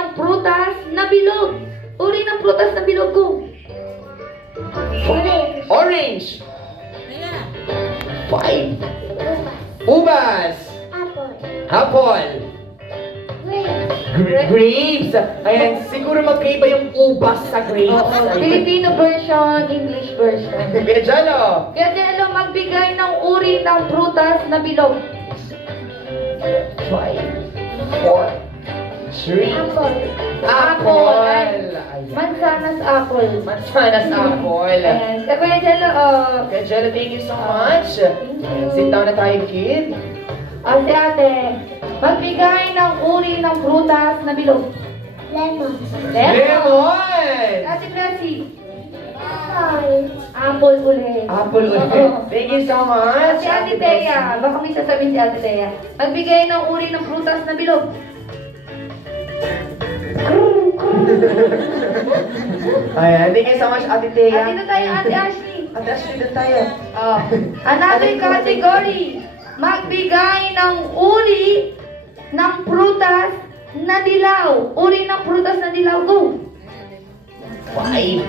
ng prutas na bilog. Uri ng prutas na bilog ko. Orange. 5. Ubas. Apple. Grapes. Ayan, siguro magkaiba yung ubas sa grapes. Oo, Filipino version, English version. Kaya Jalo. Kaya Jello, magbigay ng uri ng prutas na bilog. 5, 4, 3. Apple. Ayan. Mansanas apple. Mansanas apple. Ayan. Kaya Kuya Jello, Kaya Jalo, thank you so much. Sit down na tayo, kid. si ate, magbigay ng uri ng prutas na bilog. Lemon. Lemon! Ate Blessy, apple ulit. Apple ulit. Oo. Thank you so much. Si Ate Thea, baka may sasabihin si Ate Thea. Magbigay ng uri ng prutas na bilog. Ayan, thank you so much, Ate Thea. At dito tayo, Ate Ashley. Ate Ashley, doon tayo. Another category. Magbigay ng uri ng prutas na dilaw. Uri ng prutas na dilaw. Go! 5,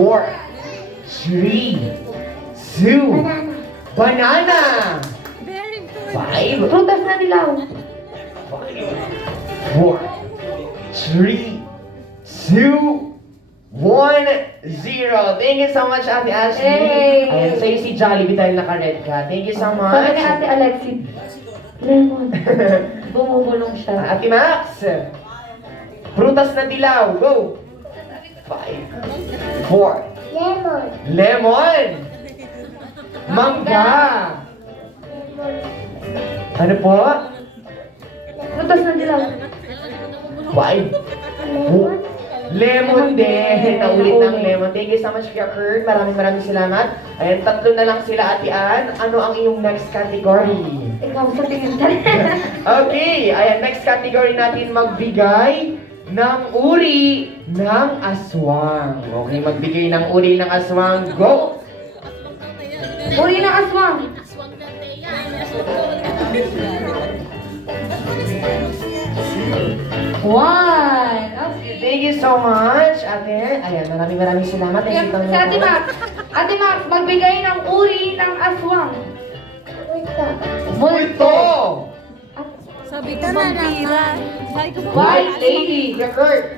4, 3, 2, banana. 5, Prutas na dilaw. 4, 3, 2, 1, 0. Thank you so much, Ate Ashley. Hey. Ayan, sa'yo si Jollibee dahil naka-red ka. Thank you so Sabi much. ni Ate Alexis, lemon. Bumubulong siya. Ate Max, prutas na dilaw. Go. 5, 4, Lemon. lemon. Mangga. Ano po? Prutas na dilaw. 5, lemon din. Naulit ng lemon. Thank you so much, Kuya Kurt. Maraming salamat. Ayan, tatlo na lang sila, Ate Ann. Ano ang iyong next category? Ikaw sa tingin Okay, ayan, next category natin magbigay ng uri ng aswang. Okay, magbigay ng uri ng aswang. Go! Uri ng aswang. One. Okay. Thank you so much, Ate. Ayan, maraming salamat. Thank you so Si Ate Max. Ate Max, magbigay ng uri ng aswang. Multo! Sabi ko vampira. Sabi ko White lady. Kuya Kurt.